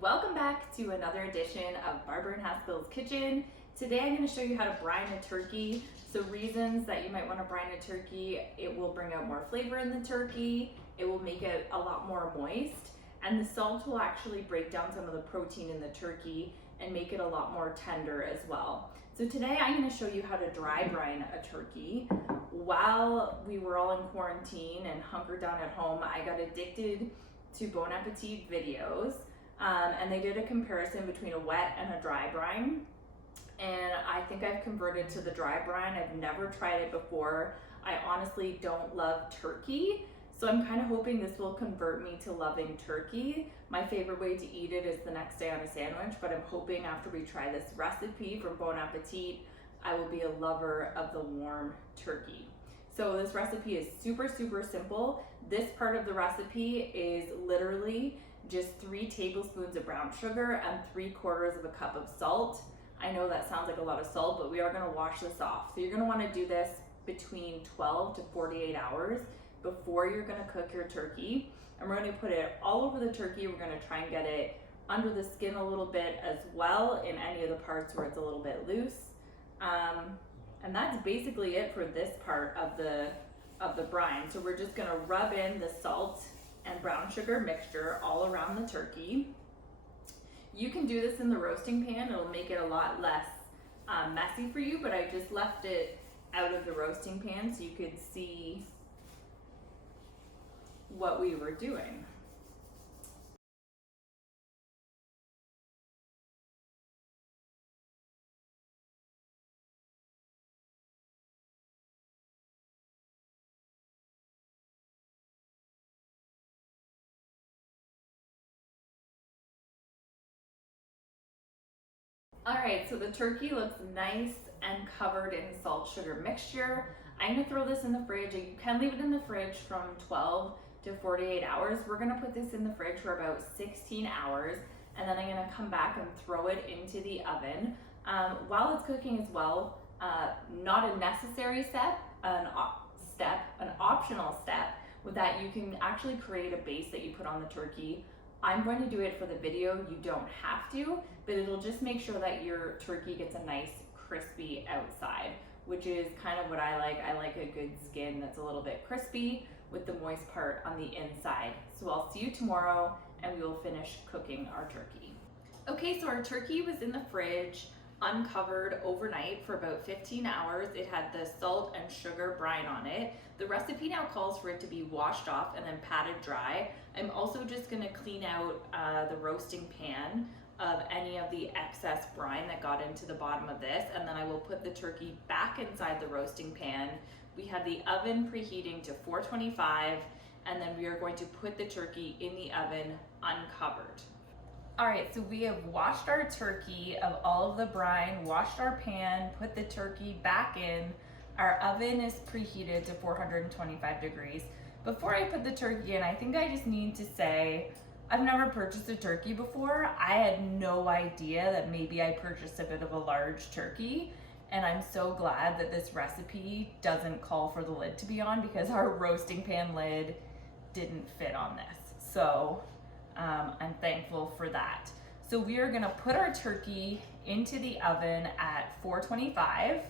Welcome back to another edition of Barber and Haskill's Kitchen. Today I'm going to show you how to brine a turkey. So reasons that you might want to brine a turkey: it will bring out more flavor in the turkey, it will make it a lot more moist, and the salt will actually break down some of the protein in the turkey and make it a lot more tender as well. So today I'm going to show you how to dry brine a turkey. While we were all in quarantine and hunkered down at home, I got addicted to Bon Appétit videos. And they did a comparison between a wet and a dry brine, and I think I've converted to the dry brine. I've never tried it before. I honestly don't love turkey, so I'm kind of hoping this will convert me to loving turkey. My favorite way to eat it is the next day on a sandwich, but I'm hoping after we try this recipe from Bon Appétit, I will be a lover of the warm turkey. So this recipe is super simple. This part of the recipe is literally just 3 tablespoons of brown sugar and 3/4 of a cup of salt. I know that sounds like a lot of salt, but we are gonna wash this off. So you're gonna wanna do this between 12 to 48 hours before you're gonna cook your turkey. And we're gonna put it all over the turkey. We're gonna try and get it under the skin a little bit as well, in any of the parts where it's a little bit loose. And that's basically it for this part of the brine. So we're just gonna rub in the salt and brown sugar mixture all around the turkey. You can do this in the roasting pan. It'll make it a lot less messy for you, but I just left it out of the roasting pan so you could see what we were doing. All right, so the turkey looks nice and covered in salt sugar mixture. I'm gonna throw this in the fridge. You can leave it in the fridge from 12 to 48 hours. We're gonna put this in the fridge for about 16 hours, and then I'm gonna come back and throw it into the oven. While it's cooking as well, not a necessary step, an optional step, with that you can actually create a base that you put on the turkey. I'm going to do it for the video. You don't have to, but it'll just make sure that your turkey gets a nice crispy outside, which is kind of what I like. I like a good skin that's a little bit crispy with the moist part on the inside. So I'll see you tomorrow and we will finish cooking our turkey. Okay, so our turkey was in the fridge uncovered overnight for about 15 hours. It had the salt and sugar brine on it. The recipe now calls for it to be washed off and then patted dry. I'm also just gonna clean out the roasting pan of any of the excess brine that got into the bottom of this, and then I will put the turkey back inside the roasting pan. We have the oven preheating to 425, and then we are going to put the turkey in the oven uncovered. All right, so we have washed our turkey of all of the brine, washed our pan, put the turkey back in. Our oven is preheated to 425 degrees. Before I put the turkey in, I think I just need to say, I've never purchased a turkey before. I had no idea that maybe I purchased a bit of a large turkey, and I'm so glad that this recipe doesn't call for the lid to be on, because our roasting pan lid didn't fit on this. So I'm thankful for that. So we are gonna put our turkey into the oven at 425,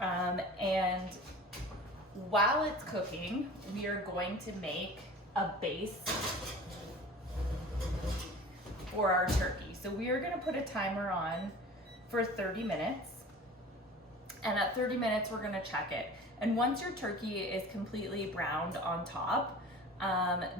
and while it's cooking, we are going to make a base for our turkey. So we are gonna put a timer on for 30 minutes, and at 30 minutes we're gonna check it. And once your turkey is completely browned on top,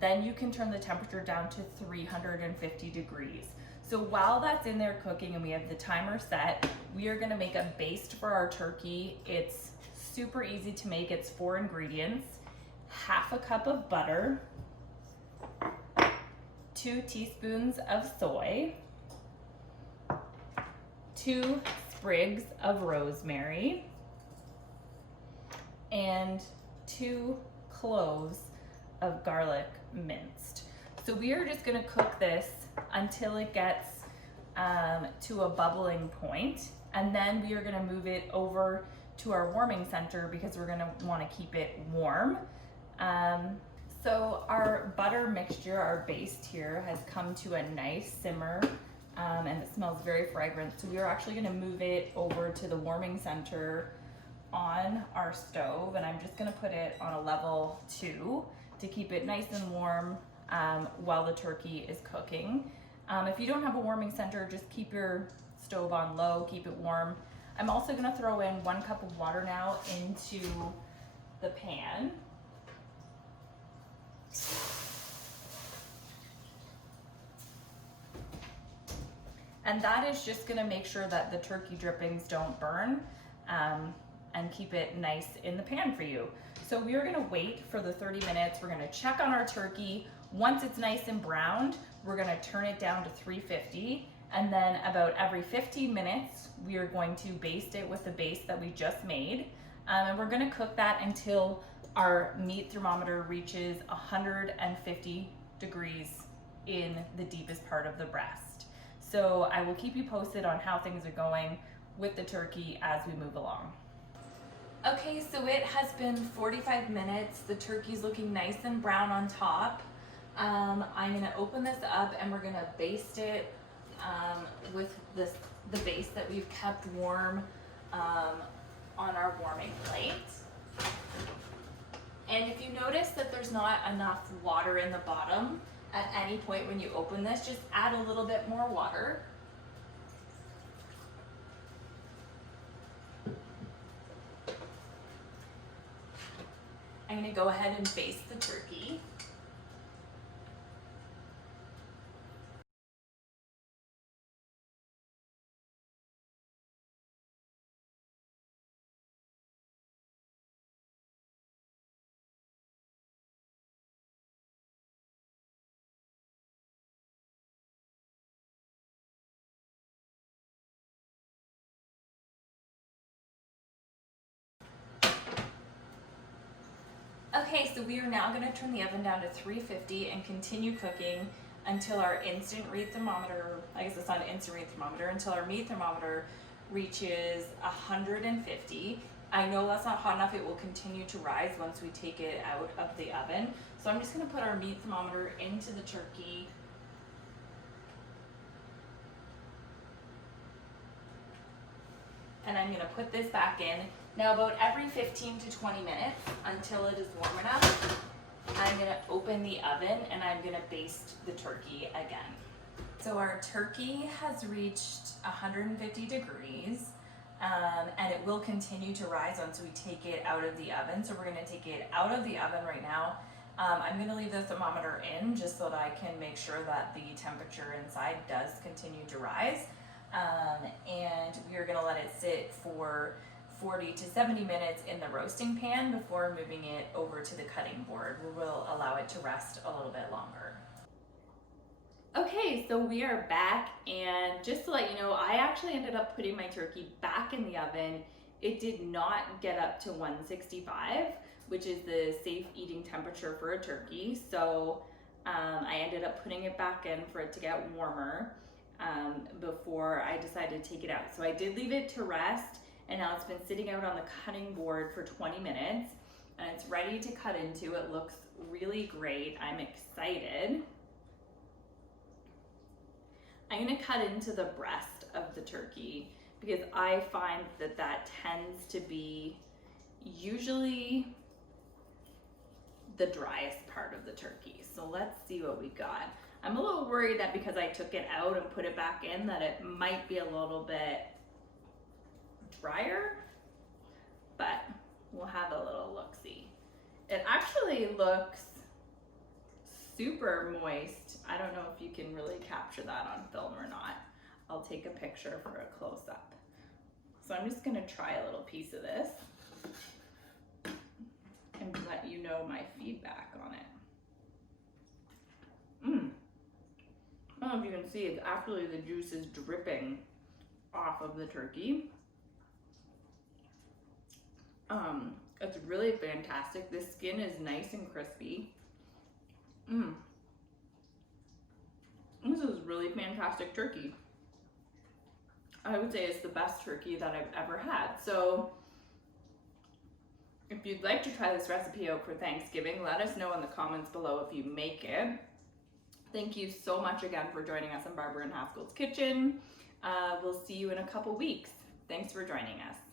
then you can turn the temperature down to 350 degrees. So while that's in there cooking and we have the timer set, we are gonna make a baste for our turkey. It's super easy to make. It's 4 ingredients: half a cup of butter, 2 teaspoons of soy, 2 sprigs of rosemary, and 2 cloves of garlic minced. So we are just gonna cook this until it gets to a bubbling point, and then we are gonna move it over to our warming center because we're gonna wanna keep it warm. So our butter mixture, our baste here, has come to a nice simmer, and it smells very fragrant. So we are actually gonna move it over to the warming center on our stove, and I'm just gonna put it on a level 2 to keep it nice and warm while the turkey is cooking. If you don't have a warming center, just keep your stove on low, keep it warm. I'm also gonna throw in 1 cup of water now into the pan. And that is just gonna make sure that the turkey drippings don't burn and keep it nice in the pan for you. So we are gonna wait for the 30 minutes. We're gonna check on our turkey. Once it's nice and browned, we're gonna turn it down to 350. And then about every 15 minutes, we are going to baste it with the base that we just made. And we're gonna cook that until our meat thermometer reaches 150 degrees in the deepest part of the breast. So I will keep you posted on how things are going with the turkey as we move along. Okay, so it has been 45 minutes. The turkey's looking nice and brown on top. I'm gonna open this up and we're gonna baste it with the base that we've kept warm on our warming plate. And if you notice that there's not enough water in the bottom at any point when you open this, just add a little bit more water. I'm gonna go ahead and baste the turkey. Okay, so we are now going to turn the oven down to 350 and continue cooking until our instant read thermometer, I guess it's not an instant read thermometer, until our meat thermometer reaches 150. I know that's not hot enough. It will continue to rise once we take it out of the oven. So I'm just going to put our meat thermometer into the turkey. And I'm going to put this back in. Now about every 15 to 20 minutes until it is warm enough, I'm going to open the oven and I'm going to baste the turkey again. So our turkey has reached 150 degrees and it will continue to rise once we take it out of the oven. So we're going to take it out of the oven right now. I'm going to leave the thermometer in just so that I can make sure that the temperature inside does continue to rise. And we are going to let it sit for 40 to 70 minutes in the roasting pan before moving it over to the cutting board. We will allow it to rest a little bit longer. Okay, so we are back, and just to let you know, I actually ended up putting my turkey back in the oven. It did not get up to 165, which is the safe eating temperature for a turkey. So I ended up putting it back in for it to get warmer before I decided to take it out. So I did leave it to rest, and now it's been sitting out on the cutting board for 20 minutes and it's ready to cut into. It looks really great. I'm excited. I'm gonna cut into the breast of the turkey because I find that that tends to be usually the driest part of the turkey. So let's see what we got. I'm a little worried that because I took it out and put it back in that it might be a little bit drier, but we'll have a little look-see. It actually looks super moist. I don't know if you can really capture that on film or not. I'll take a picture for a close-up. So I'm just gonna try a little piece of this and let you know my feedback on it. I don't know if you can see, it's actually the juice is dripping off of the turkey. It's really fantastic. The skin is nice and crispy. This is really fantastic turkey. I would say it's the best turkey that I've ever had. So If you'd like to try this recipe out for Thanksgiving, let us know in the comments below if you make it. Thank you so much again for joining us in Barber and Haskill's kitchen. We'll see you in a couple weeks. Thanks for joining us.